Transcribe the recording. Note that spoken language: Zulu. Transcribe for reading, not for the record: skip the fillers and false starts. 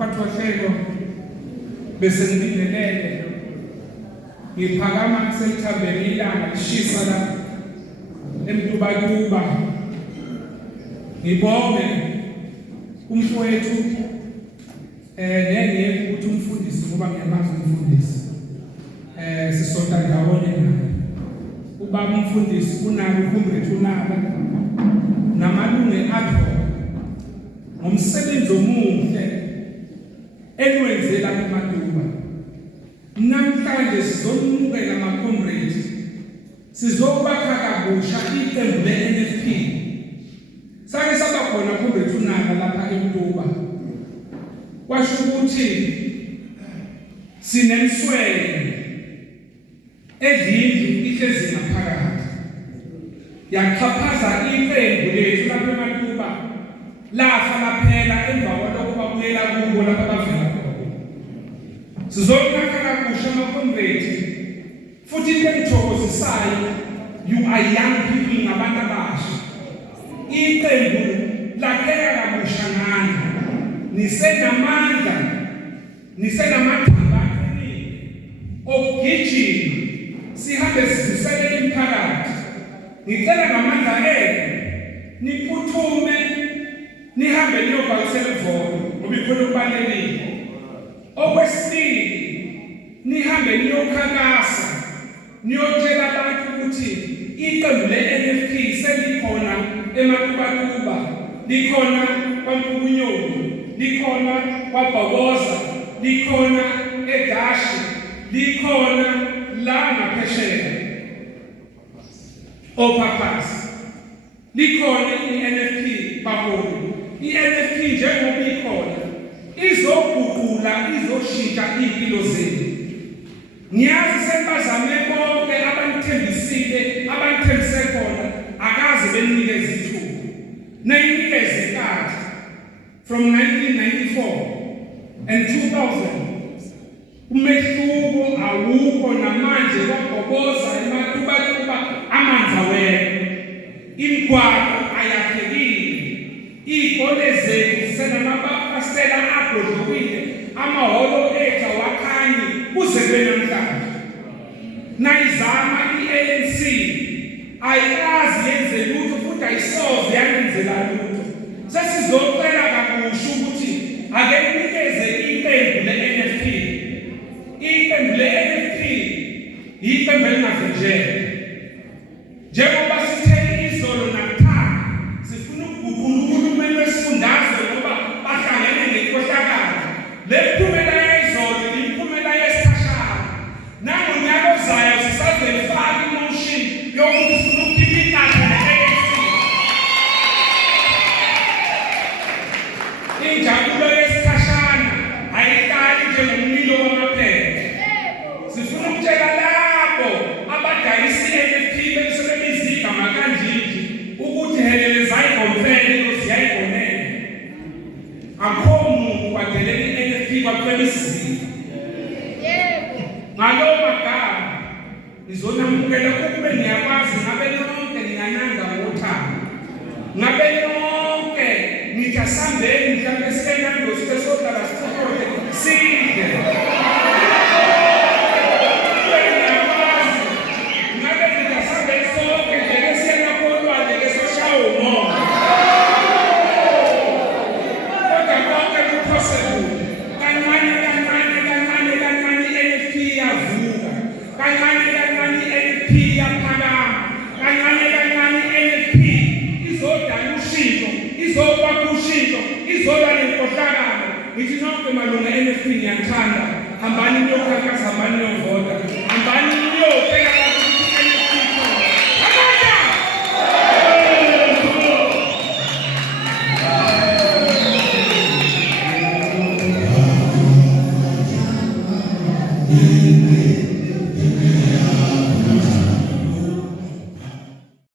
umphathi wahlelo bese ngibingelele ngiphakama selithambele ilanga lishisa la emtubakuba ngibonge umfowethu nengeke ukuthi umfundisi ngoba ngiyamazi umfundisi sisonta ndawonye naye ubaba umfundisi unalo uMbrethu unalo namalungu akho ngomsebenzi omuhle enwenzela eMatuba. Namhlanje sizomukela ama-comrades sizobakha kabusha iqembu le-NFP sake saba khona uMbrethu unalo lapha eMatuba kwasho ukuthi sinemswele edlindlu ihlezi ngaphakathi yaxhaphaza iqembu lethu lapha eMatuba lafa laphela emva kwalokho babuyela kubo lapha bavela khona. Sizokakha kabusha ama-comrades futhi into engithokozisayo you are young people ngabantu abasha. Iqembu lakheka kabusha ngani nisenamandla nisenamathamba okugijima sihambe sisekele imiphakathi. Ngicela ngamandla niphuthume nihambe niyobhalisela ivolo ngoba ikhona okubalulekile. Okwesibili nihambe niyokhankasa niyotshela abantu ukuthi iqembu le-NFP selikhona eMatuba, likhona kwaMpukunyoni, likhona kwaBhokoza, likhona eDashi, likhona la ngaphesheya oPhaphaza, likhona i-NFP baholi. I-NFP njengoba ikhona izoguqula izoshintsha impilo zenu. Ngiyazi sempazame bonke abanithembisile abanithembise khona akaze benikeze ithuba nayinikeze isikhathi from 1994 and 2000 umehluko awukho namanje kwaBhokoza eMatuba amanzi awekho, imigwaqo ayakhekile, iy'kole zethu zisenamapastela abhodlokile, amahholo ethu awakhanyi kuze kube namhlanje. Nayizama i-ANC ayikazi yenze lutho futhi ayisoze yanenzela lutho. Sesizocela kabusha ukuthi ake ninikeze iqembu le-NFP. Iqembu le-NFP iqembu elingavinjelwa. Njengoba sithe izolo nakuthaka sifuna ukuguqula uhulumeni wesifundazwe ngoba bahlangene nenkohlakalo. Le mphumela yayizolo imiphumela yesikhashana. Nangonyaka ozayo sisazofaka imotion yokuthi sifuna ukukhipha inkatha ne-ANC. Injabulo yesikhashana ayihlali njengomlilo wamaphepha. Sifuna ukutshela labo abadayisa i-NFP belisebenzisa igama kanjinji ukuthi helele zayigomfele ziyayibonela. Akho muntu wadelela i-NFP kwakulemisizini. Ngalo magama ngizonamukela ukube ngiyakwazi ngabe nonke ngingananga ngothando. Ngabe nonke ngitasambeni mhlawumbe sikenando sikesohlala sithokoze sidle. Ngithi nonke malunga e-NFP ngiyathanda hambani niyokhankasa.